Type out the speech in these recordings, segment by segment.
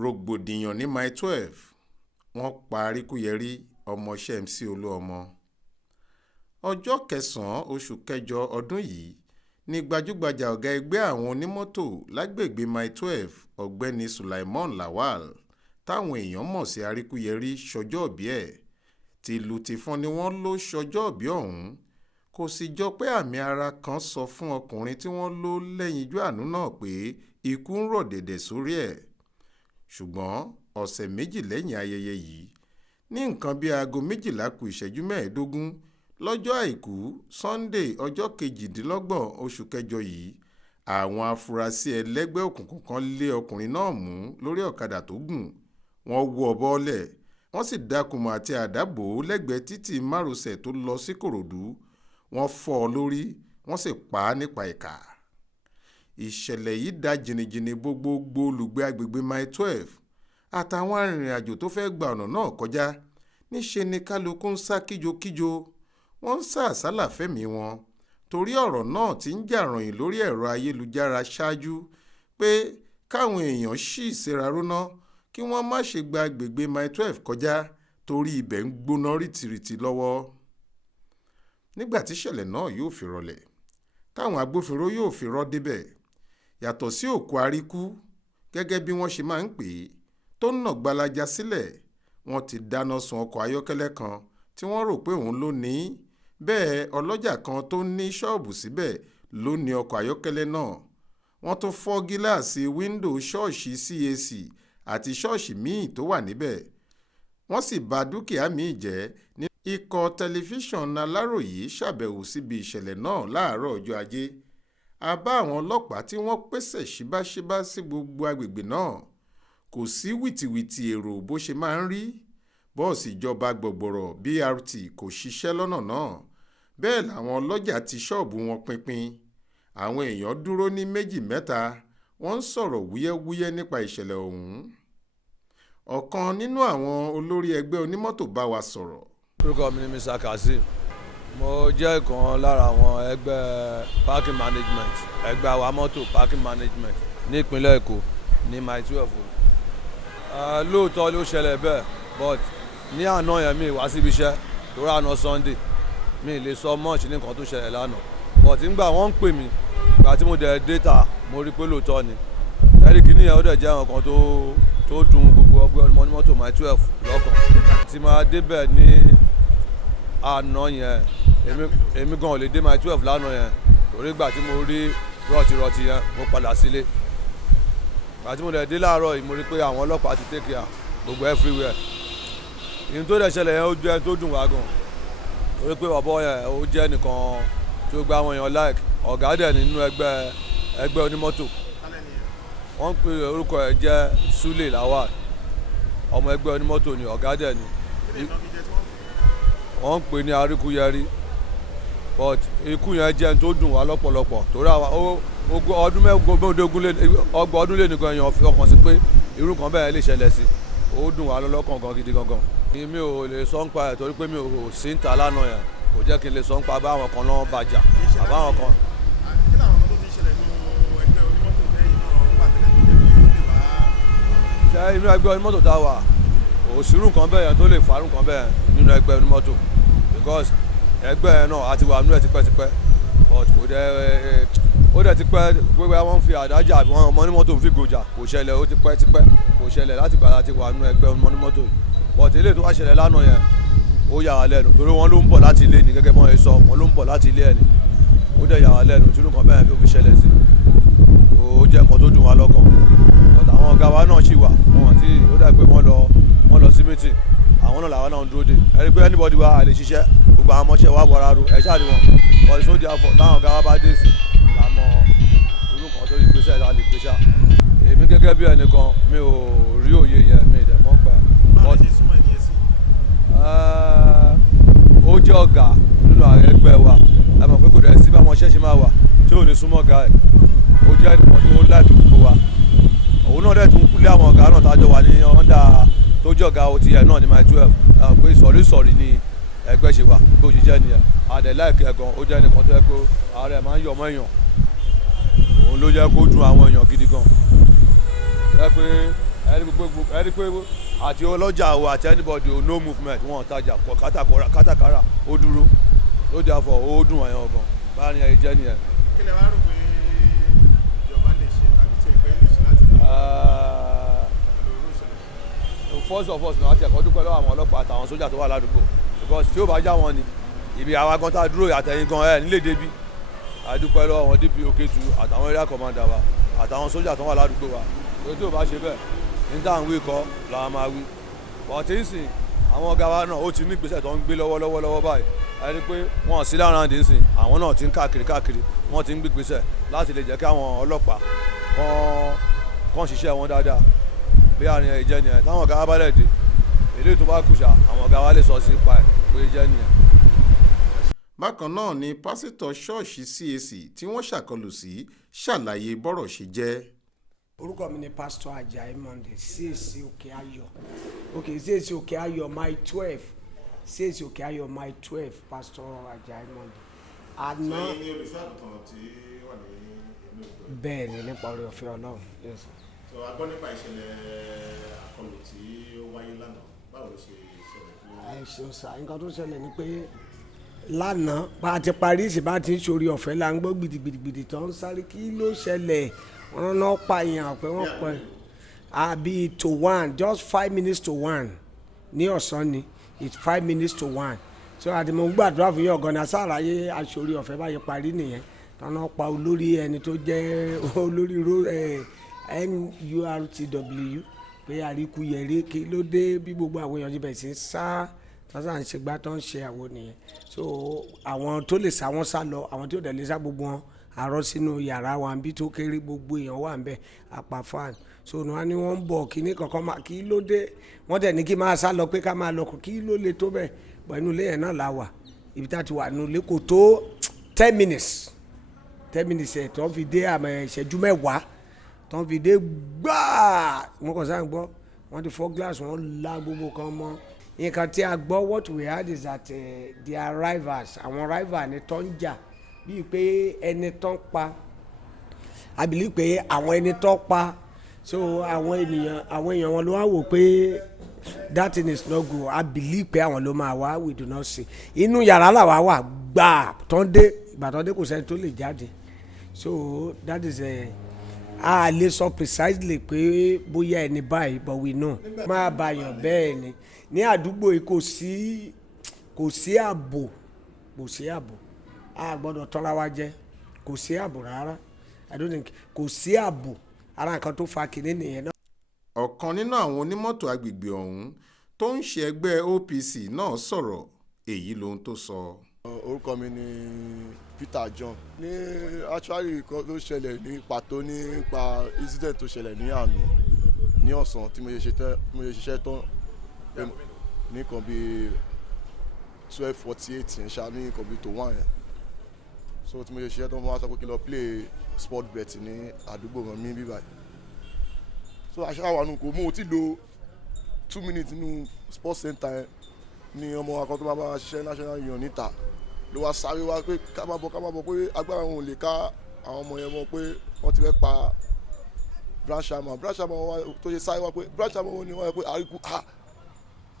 rògbòdìyàn ní mile 12 wọ́n pa Arikuyẹri ọmọọṣẹ́ MC Olúọmọ. Ọjọ́ 9 oṣù kẹjọ ọdún yìí ní gbajúgbajà ọ̀gá ẹgbẹ́ àwọn onímọ́tò lágbègbè mile 12 ọ̀gbẹ́ni Sulaimon Lawal táwọn èèyàn mọ̀ sí Arikuyẹri ṣọjọ́ọ̀bí ẹ̀. Tìlù-tìfọn ni wọ́n lò ṣọjọ́ọ̀bí ọ̀hún. Kò sì jọ pé àmì ara kan sọ fún ọkùnrin tí wọ́n lò lẹ́yinjú àánú náà pé ikú ń rọ̀ dẹ̀dẹ̀ sórí ẹ̀. Ṣùgbọ́n ọ̀sẹ̀ méjì lẹ́yìn ayẹyẹ yìí ní nǹkan bíi aago 12 kù ìṣẹ́jú 15 lọ́jọ́ àìkú Sunday ọjọ́ 28 oṣù kẹjọ yìí àwọn afurasí ẹlẹ́gbẹ́ òkùnkùn kan lé ọkùnrin náà mú lórí ọ̀kadà tó gùn. Wọ́n wọ́ ọ bọ́lẹ̀ wọ́n sì dákùmọ̀ àti àdá bò ó lẹ́gbẹ̀ẹ́ títì márosẹ̀ tó lọ sí Kòròdú. Wọ́n fọ́ ọ lórí wọ́n sì pa á nípa ìkà. Ìṣẹ̀lẹ̀ yìí dá jìnnìjìnnì gbogbogbò olùgbé agbègbè mile 12 àtàwọn arìnrìn-àjò tó fẹ́ gba ọ̀nà náà kọjá. Níṣe ni kálukú ń sá kíjokíjo. Wọ́n ń sá àsálà fẹ́mi wọn torí ọ̀rọ̀ náà ti ń jà ròyìn lórí ẹ̀rọ ayélujára ṣáájú pé káwọn èèyàn ṣì ìṣera róná kí wọ́n má ṣe gba agbègbè mile 12 kọjá torí ibẹ̀ ń gbóná rìtìrìtì lọ́wọ́. Nígbà tí ìṣẹ̀lẹ̀ náà yóò fi rọlẹ̀ táwọn agbófinró yóò fi rọ́ débẹ̀ yàtọ̀ sí òkú Aríkú gẹ́gẹ́ bí wọ́n ṣe máa ń pè é tó ń nà gbalaja sílẹ̀. Wọ́n ti dáná sun ọkọ̀ ayọ́kẹ́lẹ́ kan tí wọ́n rò pé òun ló ní í. Bẹ́ẹ̀ ọlọ́jà kan tó ní ṣọ́ọ̀bù síbẹ̀ ló ní ọkọ̀ ayọ́kẹ́lẹ́ náà. Wọ́n tún fọ́ gíláàsì wíńdò ṣọ́ọ̀ṣì CAC àti ṣọ́ọ̀ṣì míì tó wà níbẹ̀. Wọ́n sì bà dúkìá míì jẹ́ ní. Ikọ̀ tẹlifíṣàn Aláròyé ṣàbẹ̀wò síbi ìṣẹ̀lẹ̀ náà láàárọ̀ ọjọ́ Ajé. A bá àwọn ọlọ́pàá tí wọ́n pèsè ṣíbáṣíbá sí gbogbo agbègbè náà. Kò sí wìtìwìtì èrò bó ṣe máa ń rí. Bọ́ọ̀sì ìjọba gbọ̀gbọ̀rọ̀ BRT kò ṣiṣẹ́ lọ́nà náà. Bẹ́ẹ̀ làwọn ọlọ́jà ti ṣọ́ọ̀bù wọn pinpin. Àwọn èèyàn dúró ní méjì mẹ́ta wọ́n ń sọ̀rọ̀ wúyẹ́wúyẹ́ nípa ìṣẹ̀lẹ̀ ọ̀hún. Ọ̀kan nínú àwọn olórí ẹgbẹ́ onímọ́tò bá wa sọ̀rọ̀. Orúkọ mi ni Mr. Kazeem. Mo jẹ́ ìkan lára àwọn ẹgbẹ́ parking management, ẹgbẹ́ àwa mọ́tò parking management ní ìpínlẹ̀ Èkó ní mile 12. Lóòótọ́ ló ṣẹlẹ̀ bẹ́ẹ̀ but ní àná yẹn mi wá síbi iṣẹ́ torí àná Sunday mi lè sọ much ní nǹkan tó ṣẹlẹ̀ lánàá but nígbà wọ́n ń pè mí ìgbà tí mo dẹ̀ data mo rí pé lóòótọ́ ni ẹ̀rí kìíní yẹn ó dẹ̀ jẹ́ nǹkan tó dùn gbogbo ọgbẹ́ onímọ́tò mile 12 lọ́kàn. Tí máa débẹ̀ ní àná yẹn èmi gan ò lè dé mile 12 lánàá yẹn torí ìgbà tí mo rí rọ̀tìrọ̀tì yẹn mo padà sílé. Ìgbà tí mo dẹ̀ dé láàárọ̀ yìí mo rí pé àwọn ọlọ́pàá ti take care gbogbo everywhere. Ìyẹn tó dẹ̀ ṣẹlẹ̀ yẹn ó jẹ́ tó dùn wá gan torí pé bàbá yẹn ó jẹ́ nìkan tó gba àwọn èèyàn like ọ̀gá dẹ̀ nínú ẹgbẹ́ onímọ́tò. Wọ́n ń pè orúkọ ẹ̀ jẹ́ Sule Lawal ọmọ ẹgbẹ́ onímọ́tò ni ọ̀gá dẹ̀ ni. Wọ́n ń pè ní Arikuyẹri but ikú yẹn jẹ́ tó dùn wá lọ́pọ̀lọpọ̀ torí ọgbọ̀n ọdún lé nìkan èèyàn fi ọkàn sí pé irú kan bẹ́ẹ̀ lè ṣẹlẹ̀ sí. Ó dùn wá lọ́kàn gan gidi gangan. Mi ò lè sọ ń pa ẹ̀ torí pé mi ò sí ń ta lánàá yẹn kò jẹ́ kí n lè sọ ń pa báwọn kan náà bàjá àbáwọn kan. Kí làwọn kan tó fi ṣẹlẹ̀ nínú ẹgbẹ́ onímọ́tò lẹ́yìn náà wà tẹ́lẹ̀ tó lè lè bá. Ṣé inú ẹgbẹ́ onímọ́tò tá a wà òṣìrú kan bẹ́ẹ̀ yẹn tó lè farú kan bẹ́ẹ̀ nínú ẹgbẹ́ onímọ́tò because ẹgbẹ́ yẹn náà àti wà nínú ẹ̀ tipẹ́tipẹ́ but kò dẹ̀ ó dẹ̀ ti pẹ́ gbogbo àwọn fi àdájà àwọn ọmọ onímọ́tò ń fi gòjà kò ṣẹlẹ̀ ó ti pẹ́ tipẹ́ kò ṣẹlẹ̀ láti gbà láti wà nínú ẹgbẹ́ ọmọ onímọ́tò but ilé tó wá ṣẹlẹ̀ lánàá yẹn ó yà wá lẹ́nu torí wọ́n ló ń bọ̀ láti ilé ni gẹ́gẹ́ bí wọ́n ṣe sọ wọ́n ló ń bọ̀ láti ilé ẹ̀ ni ó dẹ̀ yà wá lẹ́nu tí nǹkan bẹ́ẹ̀ fi ṣẹlẹ̀ sí ó jẹ́ nǹkan tó dùn wá lọ́kàn but àwọn ọ̀gá wa náà ṣì wà wọn tí ó dà pé wọ́n lọ sí meeting àwọn náà làwọn náà ń dúró dé ẹni pé anybody wa àlè ṣiṣẹ́ gbogbo àwọn ọmọọṣẹ́ wa wọra ru ẹ̀ ṣáà ni wọn but sóde àfọ̀ táwọn ọ̀gá wa bá dé sí làmọ́ irú kan tó rí gbèsè la lè gbèsè èmi gẹ́gẹ́ bí ẹnìkan mi ò rí òye yẹn mi ìdẹ̀ mọ́ pa ẹ̀. Báwo ṣe súnmọ́ ẹni yẹn sí? Ó jẹ́ ọ̀gá nínú ẹgbẹ́ wa ẹ mọ̀ pé kò dẹ̀ sí bá ọmọọṣẹ́ ṣe máa wà tí ò ní súnmọ́ ọ̀gá ẹ̀ ó jẹ́ ẹnìkan tó láti gbogbo wa òun náà dẹ̀ tún lé àwọn ọ̀gá náà tájọ wà ní ọ̀ndà tó jẹ́ ọ̀gá ti ẹ̀ náà ní mile 12 pé sọ̀rí ní ẹgbẹ́ ṣe wà tó ṣe jẹ́ nìyẹn adẹ̀ láìpẹ́ gan ó jẹ́ ẹnìkan tó yẹ pé ààrẹ máa ń yọ ọmọ èèyàn òun ló jẹ́ kó dùn àwọn èèyàn gidi gan ẹ pé ẹni pé àti ọlọ́jà o àti anybody o no movement wọn tajà kátàkárà ó dúró ó jà fọ ó dùn àyàn ọ̀gàn báyà ni ẹ jẹ́ nìyẹn. kí lè wá rò pé ìjọba lè ṣe tàbí tí ẹgbẹ́ lè ṣe láti lè first of all àti ẹ̀kọ́ dúpẹ́ lọ́wọ́ àwọn ọlọ́pàá àtàwọn sójà tó wà ládùúgbò because tí ó bá já wọn ni ibi àwa gan tá a dúró àtẹ̀yìn gan ẹ̀ nílé débi a dúpẹ́ lọ́wọ́ àwọn DPO K2 àtàwọn area commander wa àtàwọn sójà tó wà ládùúgbò wa èyí tó bá ṣe bẹ́ẹ̀ ní tá à ń wí kọ́ làwọn máa wí bọ̀tí ń sìn àwọn ọ̀gá wa náà ó ti ní ìgbésẹ̀ tó ń gbé lọ́wọ́ báyìí ẹni pé wọ́n sí lára àǹdí ń sìn àwọn náà ti ń káàkiri wọ́n ti ń gbé ìgbésẹ̀ láti lè jẹ́ kí àwọn ọlọ́pàá kàn ṣiṣẹ́ wọn dáadáa bí àárín ẹ̀ jẹ́ nìyẹn táwọn ọ̀gá wa bá lẹ̀ dé èlé tó bá kùsà àwọn ọ̀gá wa lè sọ sí pa ẹ̀ pé jẹ́ nìyẹn. bákan náà ni pásítọ̀ ṣọ́ọ̀ṣì CAC tí wọ́n ṣàkọlù sí ṣàlàyé bọ́rọ̀ ṣe jẹ́. orúkọ mi ni pásítọ̀ Ajayi Monday CAC Òkè Ayọ̀ CAC Òkè Ayọ̀ my 12 CAC Òkè Ayọ̀ my 12 pásítọ̀ Ajayi Monday. àná ṣé ní olùṣọ́àgùntàn tí wà ní ìlú ìgbẹ́. bẹ́ẹ̀ ni nípa oore ọ̀fẹ́ Ọlọ́run. Yes. So a gbọ́ nípa ìṣẹ̀lẹ̀ àkọlù tí ó wáyé lánàá báwo ló ṣe ṣẹlẹ̀. àìṣeun sá nǹkan tó ṣẹlẹ̀ ni pé lánàá bá a ti parí ìsìn bá a ti ń ṣorí ọ̀fẹ́ là ń gbọ́ gidigidigidi tó ń sáré kí ló ṣẹlẹ̀ wọ́n náà pààyàn pé wọ́n pẹ́ àbí to 1 just 5 minutes to 1 ní ọ̀sán ni it's 5 minutes to 1 so àti mo ń gbàdúrà fún yín ọ̀gọ́nà sáàráyé aṣorí ọ̀fẹ́ báyìí parí nìyẹn tó náà pa olórí ẹni tó jẹ́ olórí NURTW pé Arikuyẹri kí ló dé bí gbogbo àwọn èèyàn ibẹ̀ sí sá tọ́sà ń ṣe gbá tó ń ṣe àwọn nìyẹn so àwọn tó lè sá wọn sá lọ àwọn tí ò dẹ̀ lè sá gbogbo wọn àrọ́ sínú yàrá wa bí tó kéré gbogbo èèyàn wà ń bẹ̀ apá fan so wọn ni wọ́n ń bọ̀ kíní kankan máa kí ló dé wọ́n dẹ̀ ní kí máa sá lọ pé ká máa lọ kí ló lè tó bẹ́ẹ̀ bọ̀ inú ilé yẹn náà la wà ibi tá a ti wà nínú ilé kò tó 10 minutes ẹ̀ tó ń fi dé àmọ́ ìṣẹ́jú mẹ́wàá tó ń fi dé gbáà wọn kàn sáà ń gbọ́ wọ́n ti fọ́ glass wọn la gbogbo kan mọ́ nǹkan tí a gbọ́ what we had is that the arrivals àwọn arrival ni tó ń jà bíi pé ẹni tó ń pa I believe pé àwọn ẹni tó pa so àwọn èèyàn wọn ló wá wò pé that thing is not good I believe pé àwọn ló máa wá we do not see inú yàrá làwa wà gbà tó ń dé ìgbà tó ń dé kò sẹ́ni tó lè jáde so that is a lè sọ precisely pé bóyá ẹni báyìí but we know máa bàyàn bẹ́ẹ̀ ni ní àdúgbò yìí kò sí ààbò a gbọ́dọ̀ tọ́ra wa jẹ kò sí ààbò rárá I don't think kò sí ààbò ara nǹkan tó fa kìnìún nìyẹn náà. ọ̀kan nínú àwọn onímọ́tò agbègbè ọ̀hún tó ń ṣe ẹgbẹ́ OPC náà sọ̀rọ̀ èyí lohun tó sọ. orúkọ mi ni Peter John ní actually nǹkan tó ṣẹlẹ̀ ní pàtó nípa incident tó ṣẹlẹ̀ ní àná ní ọ̀sán tí mo ṣe ṣiṣẹ́ tán ní nǹkan bíi 12:48 yẹn ṣá ní nǹkan bíi tó 1 yẹn so tí mo ṣe ṣiṣẹ́ tán mo wá sọ pé kí n lọ play sport bet ní àdúgbò wọn mi bíbá so aṣáájú àánú kò mú o ti lo 2 minutes nínú sports center yẹn ní ọmọ akọ tó bá bá ṣiṣẹ́ national union níta ló wá sáré wá pé ká má bọ̀ pé agbára wọn ò lè ká àwọn ọmọ yẹn mọ̀ pé wọ́n ti fẹ́ pa branch chairman wọn tó ṣe sáré wá pé branch chairman wọn ni wọ́n yẹ pé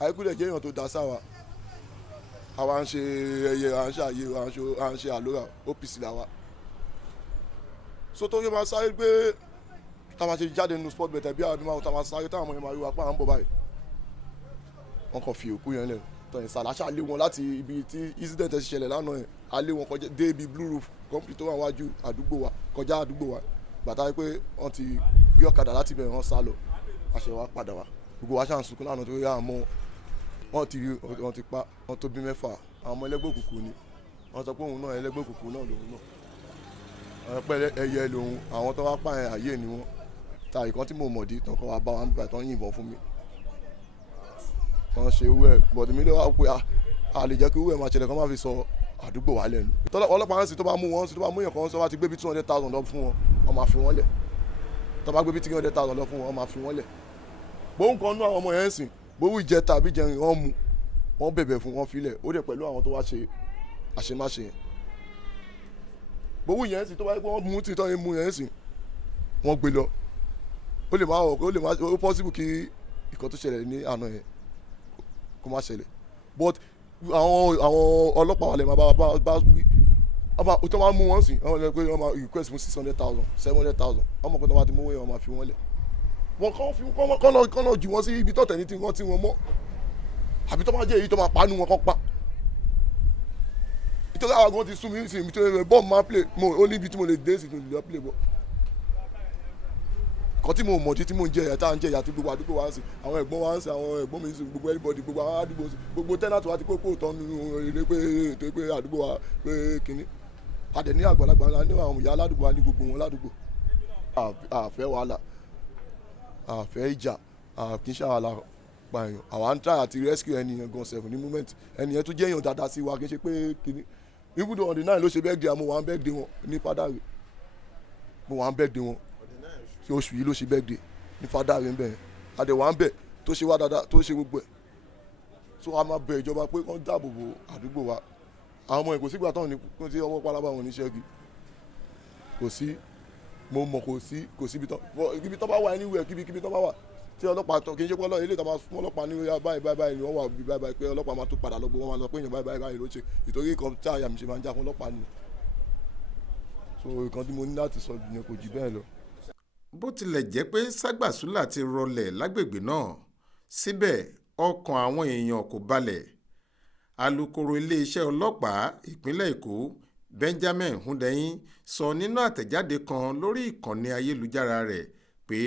àríkú lè jẹ́ èèyàn tó dá sáwa àwa ń ṣe ẹyẹ à ń ṣe àyè à ń ṣe àlóra OPC làwa so tó yẹ máa sáré pé táwa ṣe jáde nínú sport bet bí àwọn ọdún máa táwa sáré táwọn ọmọ yẹn máa rí wa pé à ń bọ̀ báyìí wọ́n kàn fi òkú yẹn lẹ̀ tọ̀yìn sàlàṣà lé wọn láti ibi tí incident ẹ̀ ṣẹlẹ̀ lánàá yẹn a lé wọn kọjá dé ibi blue roof company tó wà wájú àdúgbò wa kọjá àdúgbò wa gbàtà pé wọ́n ti gbé ọ̀kadà láti bẹ̀rẹ̀ wọn sá lọ àṣẹ wa padà wá gbogbo wa ṣàn sunkún lánàá tó yá àmọ́ wọ́n ti pa wọ́n tó bí 6 àwọn ọmọ ẹlẹ́gbẹ́ òkùnkùn ni wọ́n sọ pé òun náà ẹlẹ́gbẹ́ òkùnkùn náà lòun náà àwọn pẹ́ ẹyẹ lòun àwọn tó wá pààyàn àyè ni wọ́n ta ìkan tí mo mọ̀ dí tán kan wá bá wọn nígbà tán yìnbọn fún mi wọ́n ṣe owó ẹ̀ bọ̀dù mi lè wá pé a lè jẹ́ kí owó ẹ̀ máa ṣẹlẹ̀ kán má fi sọ àdúgbò wa lẹ́nu ọlọ́pàá ń sì tó bá mú wọn sí tó bá mú èèyàn kan sọ wá ti gbé bí 200,000 lọ fún wọn wọ́n máa fi wọ́n lẹ̀ tó bá gbé bí 300,000 lọ fún wọn wọ́n máa fi wọ́n lẹ̀ bóun kan nú àwọn ọmọ yẹn ń sìn bówó ìjẹta àbí jẹrin wọ́n mú wọ́n bẹ̀bẹ̀ fún wọn filẹ̀ ó dẹ̀ pẹ̀lú àwọn tó wá ṣe àṣemáṣe yẹn bówó yẹn ń sìn tó bá yẹ pé wọ́n mú tí tọ́ yẹn mú yẹn ń sìn wọ́n gbé lọ ó lè má ó possible kí ìkan tó ṣẹlẹ̀ ní àná yẹn kó má ṣẹlẹ̀ but àwọn ọlọ́pàá wà lè máa bá wí tó máa mú wọn sí àwọn ẹgbẹ́ pé wọ́n máa request fún 600,000 700,000 ọmọ kan tó máa ti mú wọ́n máa fi wọ́n lẹ̀ wọ́n kọ́ lọ jù wọ́n sí ibi tó tẹ̀ ní tí wọ́n mọ́ àbí tó máa jẹ́ èyí tó máa panu wọn kọ́ pa nítorí àwọn àgbọn ti sún mi sí ibi tó lè bọ́ọ̀mù máa play mo ó ní ibi tí mo lè dé sí tó lè play bọ́ kan tí mo mọ̀ tí mo ń jẹ ẹ̀yà tá à ń jẹ ẹ̀yà tí gbogbo àdúgbò wa ń sìn àwọn ẹ̀gbọ́n wa ń sìn àwọn ẹ̀gbọ́n mi ń sìn gbogbo everybody gbogbo àwọn àdúgbò gbogbo tẹ́nàtì wa ti kó kóòtọ́ nínú ilé pé àdúgbò wa pé kínní adẹ̀ ní àgbàlagbà ńlá ní àwọn ìyá aládùúgbò wa ní gbogbo wọn ládùúgbò àfẹ́ wàhálà àfẹ́ ìjà àkínṣe àwàlà pààyàn àwa ń try àti rescue ẹnìyẹn gan sef ní moment ẹnìyẹn tó jẹ́ èèyàn dáadáa sí wa kì í ṣe pé kínní even though on the 9 ló ṣe birthday àmọ́ wà ń birthday wọn ní fádàrí mo wà ń birthday wọn tí oṣù yìí ló ṣe birthday ní fádàrí ń bẹ̀ yẹn adẹ̀ wà ń bẹ̀ tó ṣe wá dáadáa tó ṣe gbogbo ẹ̀ so a máa bẹ̀ ìjọba pé kán dáàbò bo àdúgbò wa àwọn ọmọ ẹ̀ kò sígbà táwọn ní kó tí ọwọ́ pálábá wọn ní ṣẹ́gi kò sí mo mọ̀ kò sí ibi tó bá wà anywhere kíbi tó bá wà tí ọlọ́pàá tó kì í ṣe pé ilé ìtàbá fún ọlọ́pàá ní báyìí ni wọ́n wà bí báyìí pé ọlọ́pàá máa tó padà lọ́gbọ́ wọn máa lọ pé èèyàn báyìí ló ṣe ìtorí nǹkan tí àyà mi ṣe máa ń jà fún ọlọ́pàá ni so nǹkan tí mo ní láti sọ jù yẹn kò jù bẹ́ẹ̀ lọ. bó tilẹ̀ jẹ́ pé ságbàsúlà ti rọlẹ̀ lágbègbè náà síbẹ̀ ọkàn àwọn èèyàn kò balẹ̀ alukoro iléeṣẹ́ ọlọ́pàá ìpínlẹ̀ èkó Benjamin Hundeyin sọ nínú àtẹ̀jáde kan lórí ìkànnì ayélujára rẹ̀ pé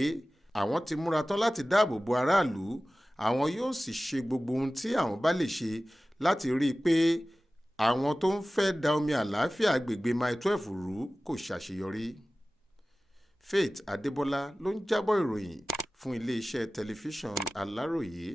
àwọn ti múra tán láti dáàbò bo aráàlú àwọn yóò sì ṣe gbogbo ohun tí àwọn bá lè ṣe láti rí i pé àwọn tó ń fẹ́ da omi àlàáfíà agbègbè Mile 12 rú kò ṣàṣeyọrí. Faith Adébọ́lá ló ń jábọ̀ ìròyìn fún iléeṣẹ́ tẹlifíṣàn Aláròyé.